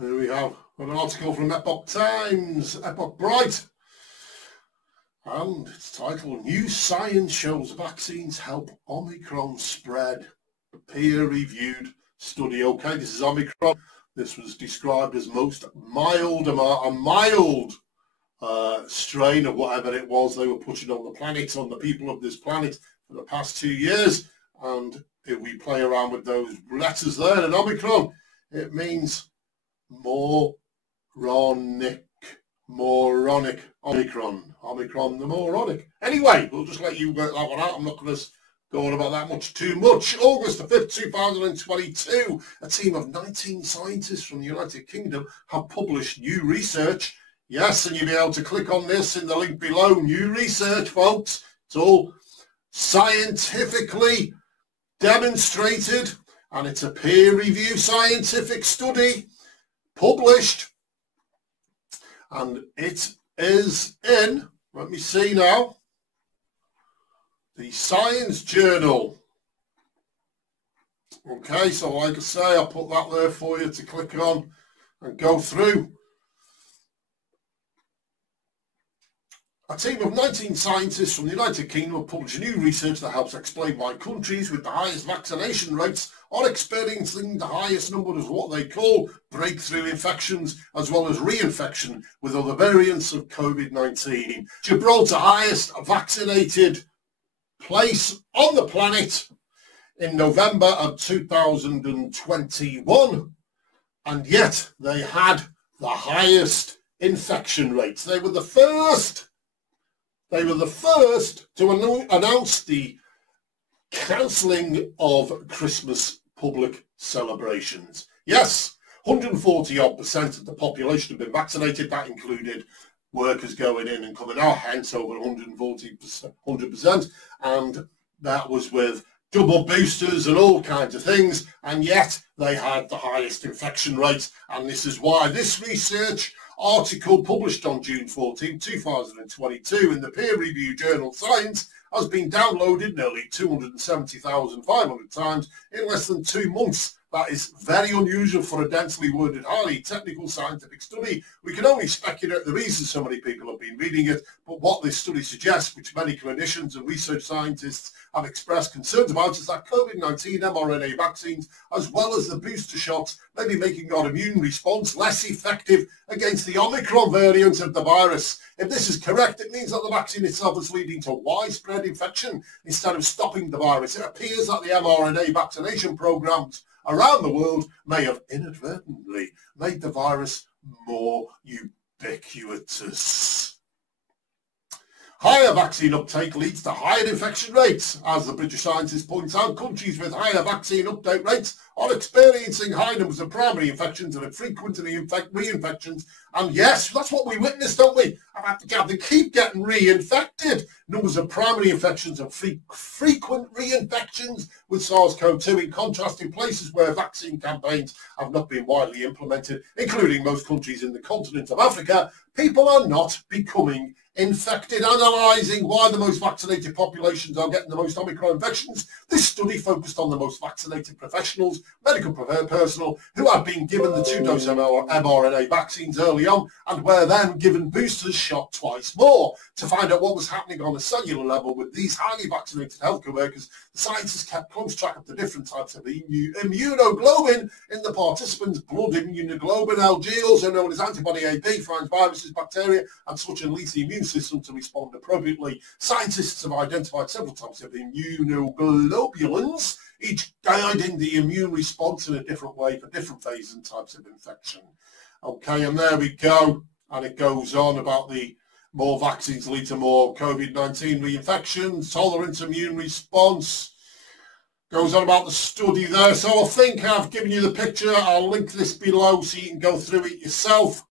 Here we have an article from Epoch Times, Epoch Bright, and it's titled, New Science Shows Vaccines Help Omicron Spread. A peer-reviewed study. Okay, this is Omicron. This was described as most mild, a mild strain of whatever it was they were putting on the planet, on the people of this planet for the past 2 years. And if we play around with those letters there in Omicron, it means moronic, Omicron the moronic. Anyway, we'll just let you work that one out. I'm not going to go on about that too much. August the 5th, 2022, a team of 19 scientists from the United Kingdom have published new research. Yes, and you'll be able to click on this in the link below. New research, folks. It's all scientifically demonstrated, and it's a peer-reviewed scientific study published, and it is in, let me see now, the Science Journal. Okay, so like I say, I'll put that there for you to click on and go through. A team of 19 scientists from the United Kingdom have published new research that helps explain why countries with the highest vaccination rates are experiencing the highest number of what they call breakthrough infections, as well as reinfection with other variants of COVID-19. Gibraltar, highest vaccinated place on the planet in November of 2021, and yet they had the highest infection rates. They were the first to announce the cancelling of Christmas public celebrations. Yes, 140% of the population have been vaccinated. That included workers going in and coming out, hence over 100%, and that was with double boosters and all kinds of things, and yet they had the highest infection rates. And this is why this research article published on June 14, 2022 in the peer-reviewed journal Science has been downloaded nearly 270,500 times in less than 2 months. That is very unusual for a densely worded, highly technical scientific study. We can only speculate the reason so many people have been reading it, but what this study suggests, which many clinicians and research scientists have expressed concerns about, is that COVID-19 mRNA vaccines, as well as the booster shots, may be making our immune response less effective against the Omicron variant of the virus. If this is correct, it means that the vaccine itself is leading to widespread infection instead of stopping the virus. It appears that the mRNA vaccination programs around the world may have inadvertently made the virus more ubiquitous. Higher vaccine uptake leads to higher infection rates. As the British scientist points out, countries with higher vaccine uptake rates are experiencing high numbers of primary infections and frequently reinfections. And yes, that's what we witnessed, don't we? They keep getting reinfected. Numbers of primary infections and frequent reinfections with SARS-CoV-2, in contrast, in places where vaccine campaigns have not been widely implemented, including most countries in the continent of Africa, people are not becoming infected. Analysing why the most vaccinated populations are getting the most Omicron infections, this study focused on the most vaccinated professionals, medical personnel who had been given the 2-dose mRNA vaccines early on and were then given boosters shot twice more. To find out what was happening on a cellular level with these highly vaccinated healthcare workers, the scientists kept close track of the different types of immunoglobulin in the participants' blood. Immunoglobulin LG, also known as antibody AB, finds viruses, bacteria, and such, and leads the immune system to respond appropriately. Scientists have identified several types of immunoglobulins, each guiding the immune response in a different way for different phases and types of infection. Okay, and there we go. And it goes on about the more vaccines lead to more COVID-19 reinfections, tolerant immune response. Goes on about the study there. So I think I've given you the picture. I'll link this below so you can go through it yourself.